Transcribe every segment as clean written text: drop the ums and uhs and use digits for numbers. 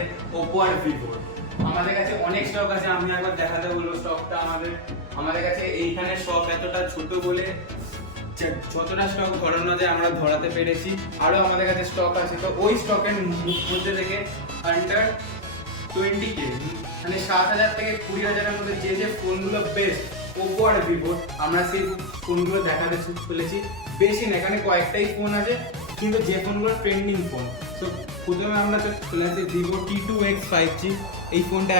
আছে Oppo R ভিভোর। আমাদের কাছে অনেক স্টক আছে, আমি একবার দেখাতে বলবো স্টকটা। আমাদের কাছে এইখানে শপ এতটা ছোট বলে যতটা স্টক ধরানো যায় আমরা ধরাতে পেরেছি। আরও আমাদের কাছে স্টক আছে, তো ওই স্টকের মধ্যে থেকে আন্ডার 20K মানে 7,000 থেকে 20,000-এর মধ্যে যে ফোনগুলো বেস্ট ওপো আর ভিভো আমরা সেই ফোনগুলো দেখাতে চলেছি। বেশি না, এখানে কয়েকটাই ফোন আছে কিন্তু যে ফোনগুলো ট্রেন্ডিং ফোন। তো প্রথমে আমরা চলে আসছি ভিভো T2X 5G। এই ফোনটা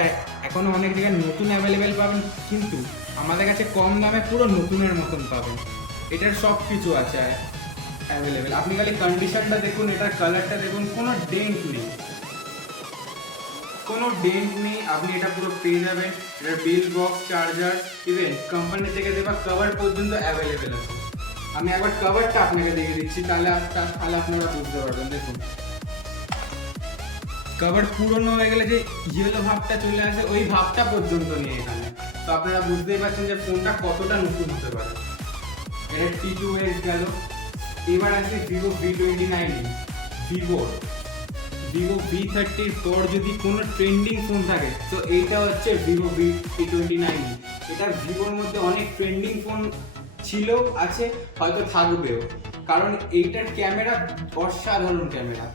এখনো অনেক জায়গায় নতুন অ্যাভেলেবেল পাবেন, কিন্তু আমাদের কাছে কম দামে পুরো নতুনের মতন পাবেন। এটার সব কিছু আছে অ্যাভেলেবেল। আপনি খালি কন্ডিশনটা দেখুন, এটার কালারটা দেখুন, কোনো ডেন্ট নেই, কোনো ডেন্ট নেই। আপনি এটা পুরো পেয়ে যাবেন। এটার bill box, charger, even company থেকে দেওয়া কভার পর্যন্ত অ্যাভেলেবেল আছে। আমি একবার কভারটা আপনাকে দেখে দিচ্ছি, তাহলে আপনারা বুঝতে পারবেন। দেখুন, কভার পুরনো হয়ে গেলে যে ইয়েলো ভাবটা চলে আসে, ওই ভাবটা পর্যন্ত নেই এখানে। তো আপনারা বুঝতেই পারছেন যে ফোনটা কতটা নতুন হতে পারে। এটা T2X গেল। এবার আছে ভিভো V29। ভিভো V30-র পর যদি কোনো ট্রেন্ডিং ফোন থাকে তো এইটা হচ্ছে ভিভো V29। এটা ভিভোর মধ্যে অনেক ট্রেন্ডিং ফোন ছিল, আছে, হয়তো থাকবেও, কারণ এইটার ক্যামেরা অসাধারণ ক্যামেরা।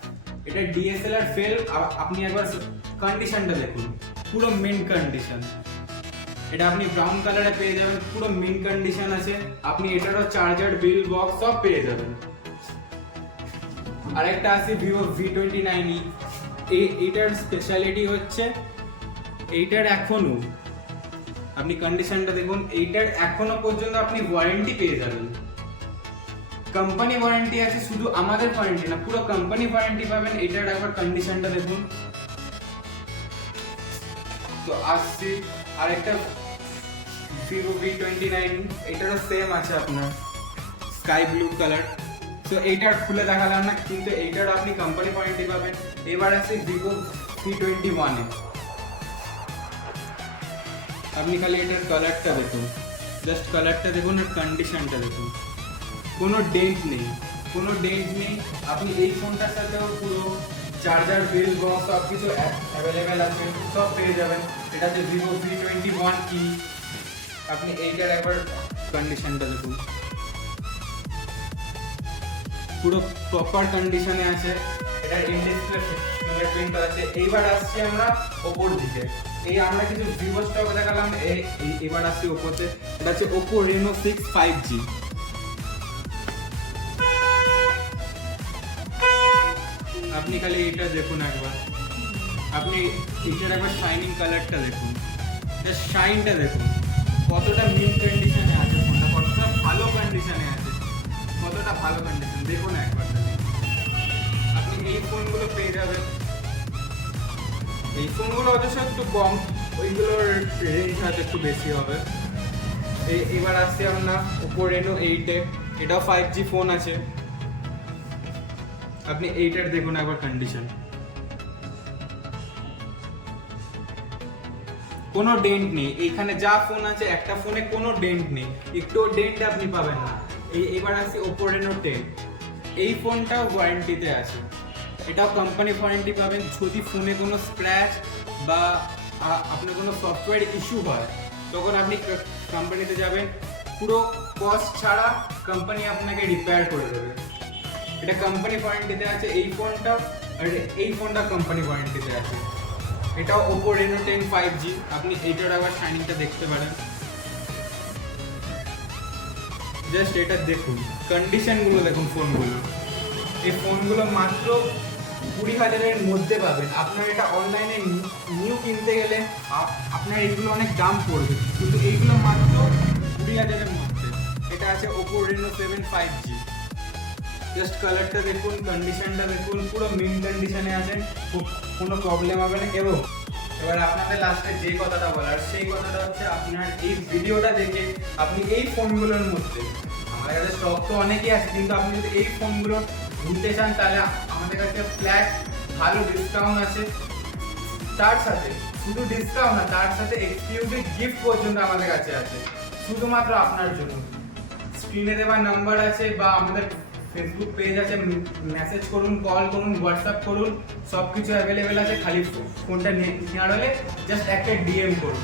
এটা DSLR ফেল। আপনি একবার কন্ডিশনটা দেখুন, পুরো মিন্ট কন্ডিশন। এটা আপনি ব্রাউন কালারে পেয়ে যাবেন, পুরো মিন্ট কন্ডিশন আছে। আপনি এটারও চার্জার, বিল বক্স সব পেয়ে যাবেন। আরেকটা আছে ভিভো V29। এইটার স্পেশালিটি হচ্ছে এইটার এখনো আপনি কন্ডিশনটা দেখুন, এইটার এখনো পর্যন্ত আপনি ওয়ারেন্টি পেয়ে যাবেন। কোম্পানি ওয়ারেন্টি আছে, শুধু আমাদের ওয়ারেন্টি না, পুরো কোম্পানি ওয়ারেন্টি পাবেন। এটার একবার কন্ডিশনটা দেখুন। তো আসছি আরেকটা ভিভো V29। এটারও সেম আছে আপনার স্কাই ব্লু কালার। তো এইটার খুলে দেখালাম না, কিন্তু এইটার আপনি কোম্পানি ওয়ারেন্টি পাবেন। এবার আছে ভিভো V21। আপনি খালি এটার কালারটা দেখুন, জাস্ট কালারটা দেখুন আর কন্ডিশনটা দেখুন, কোনো ডেন্ট নেই, কোনো ডেন্ট নেই। আপনি এই ফোনটার সাথেও পুরো চার্জার, বিল বক্স সব কিছু অ্যাভেলেবেল আছে, সব পেয়ে যাবেন। এটা হচ্ছে ভিভো V21 কি। আপনি এইটার একবার কন্ডিশনটা দেখুন, পুরো প্রপার কন্ডিশনে আছে। এটার ইনডিসপ্লে ফিঙ্গারপ্রিন্ট আছে। এইবার আসছি আমরা ওপোর দিকে। এই আমরা কিছু ভিভো স্টক দেখালাম, এবার আসছি ওপোতে। এটা হচ্ছে ওপো Reno 6 5G। আপনি খালি এটা দেখুন একবার, আপনি এটার একবার শাইনিং কালারটা দেখুন, এটার শাইনটা দেখুন, কতটা মিন্ট কন্ডিশনে আছে ফোনটা, কতটা ভালো কন্ডিশনে আছে, কতটা ভালো কন্ডিশন দেখুন একবার। আপনি এই ফোনগুলো পেয়ে যাবেন। এই ফোনগুলো অবশ্য একটু কম, ওইগুলোর রেঞ্জ হয়তো একটু বেশি হবে। এবার আসছি আমরা ওপো Reno 8-এ। এটাও 5G ফোন আছে। আপনি এইটার দেখুন একবার কন্ডিশন, কোনো ডেন্ট নেই। এইখানে যা ফোন আছে একটা ফোনে কোনো ডেন্ট নেই, একটু ডেন্ট আপনি পাবেন না। এবার আসি ওপো Reno 10। এই ফোনটাও ওয়ারেন্টিতে আছে, এটাও কোম্পানি ওয়ারেন্টি পাবেন। যদি ফোনে কোনো স্ক্র্যাচ বা আপনার কোনো সফটওয়্যার ইস্যু হয় তখন আপনি কোম্পানিতে যাবেন, পুরো কস্ট ছাড়া কোম্পানি আপনাকে রিপেয়ার করে দেবে। এটা কোম্পানি ওয়ারেন্টিতে আছে এই ফোনটা, আর এই ফোনটা কোম্পানি ওয়ারেন্টিতে আছে। এটাও ওপো Reno 10 5G। আপনি এইটার আবার শাইনিংটা দেখতে পারেন, জাস্ট এটা দেখুন, কন্ডিশনগুলো দেখুন ফোনগুলো। এই ফোনগুলো মাত্র 20,000-এর মধ্যে পাবেন। আপনার এটা অনলাইনে নিউ কিনতে গেলে আপনার এইগুলো অনেক দাম পড়বে, কিন্তু এইগুলো মাত্র 20,000-এর মধ্যে। এটা আছে ওপো Reno 7 5G। জাস্ট কালারটা দেখুন, কন্ডিশনটা দেখুন, পুরো মিন্ট কন্ডিশনে আছেন, কোনো প্রবলেম হবে না। এবং এবার আপনাদের লাস্টে যে কথাটা বলার, সেই কথাটা হচ্ছে আপনার এই ভিডিওটা দেখে আপনি এই ফোনগুলোর মধ্যে, আমাদের কাছে স্টক তো অনেকই আছে, কিন্তু আপনি যদি এই ফোনগুলো নিতে চান তাহলে আমাদের কাছে ফ্ল্যাট ভালো ডিসকাউন্ট আছে। তার সাথে শুধু ডিসকাউন্ট না, তার সাথে এক্সক্লুসিভ গিফট পর্যন্ত আমাদের কাছে আছে শুধুমাত্র আপনার জন্য। স্ক্রিনে দেওয়া নাম্বার আছে বা আমাদের ফেসবুক পেজ আছে, মেসেজ করুন, কল করুন, হোয়াটসঅ্যাপ করুন, সব কিছু অ্যাভেলেবেল আছে। খালি ফোনটা নেওয়ার হলে জাস্ট একটা ডিএম করুন।